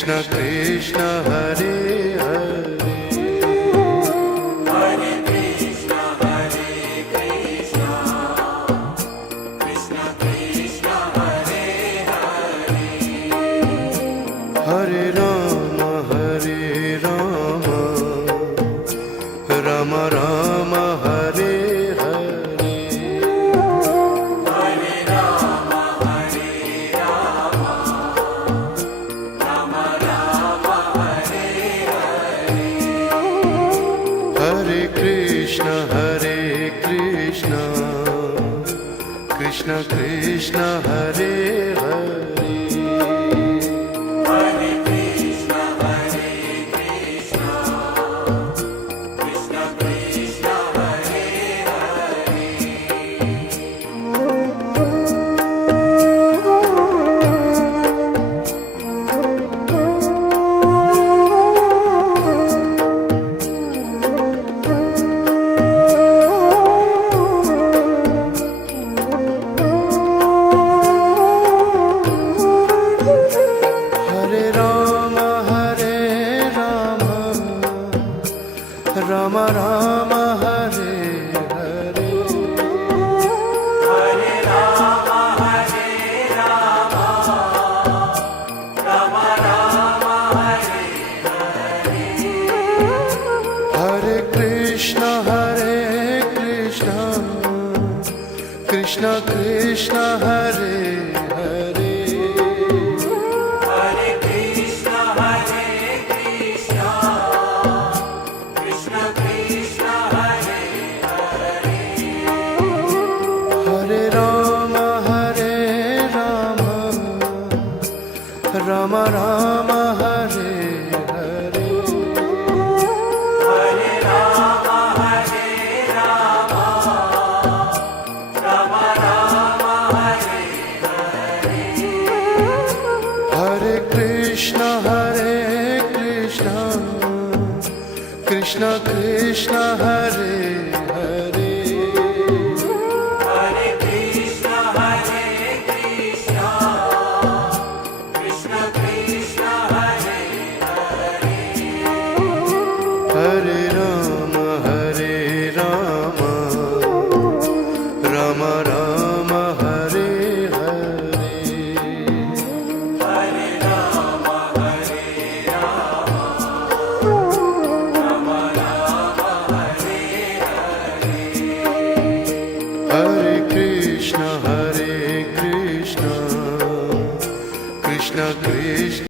Krishna Krishna Hare Hare Hare Krishna Krishna Krishna Krishna Hare Hare Hare Ram Ram Ram Hare Hare Hare Ram Ram Ram Hare Hare Hare Krishna Krishna Krishna Hare Hare Hare Krishna Krishna Krishna Krishna Hare Hare Hare Ram Ram Ram Hare Hare Hare Ram Ram Ram Hare Hare Krishna Krishna Krishna Hare Hare Hare Krishna Krishna Krishna Hare Hare Hare Ram Ram Ram Hare Hare Hare Ram Ram Ram Hare Hare Krishna Krishna Krishna Hare